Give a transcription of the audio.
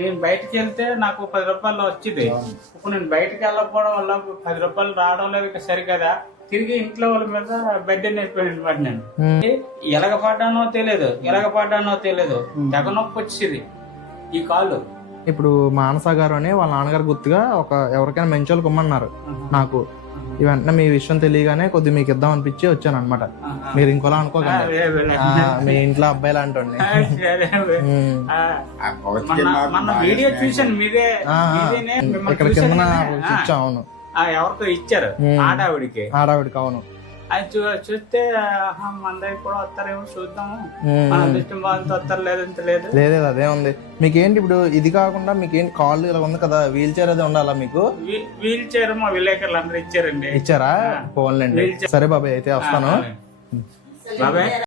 నేను బయటకు వెళ్తే నాకు 10 రూపాయలు వచ్చింది. ఇప్పుడు నేను బయటకు వెళ్ళకపోవడం వల్ల 10 రూపాయలు రావడం లేదు ఇక సరికదా. తిరిగి ఇంట్లో వాళ్ళ మీద బెడ్డెన్ అయిపోయింది పడినాను. ఎలాగ తెలియదు తెగ నొప్పి వచ్చింది ఈ కాళ్ళు. ఇప్పుడు మానస గారు అని వాళ్ళ నాన్నగారు గుర్తుగా ఎవరికైనా మంచోళ్ళకి ఇమ్మన్నారు నాకు. ఈ వెంటనే మీ విషయం తెలియగానే కొద్దిగా మీకు ఇద్దాం అనిపించి వచ్చాను అనమాట. మీరు ఇంకోలా అనుకోకండి, మీ ఇంట్లో అబ్బాయి లాంటి వీడియో చూసాను మీదే. ఇక్కడ కింద ఇచ్చా. అవును, ఎవరికో ఇచ్చారు ఆడావిడికి. అవును. అది చూస్తే మన దగ్గర కూడా వస్తారేమో చూద్దాము, మన అదృష్టం బాగుంది వస్తారు లేదు. అదే ఉంది. మీకేంటి ఇప్పుడు ఇది కాకుండా మీకేంటి కాళ్ళు ఇలా ఉంది కదా, వీల్ చైర్ అదే ఉండాలా మీకు? వీల్ చైర్ మా విలేకరులు అందరూ ఇచ్చారండి. ఇచ్చారా? పోన్లేండి. సరే బాబాయ్, అయితే వస్తాను. బాబాయ్.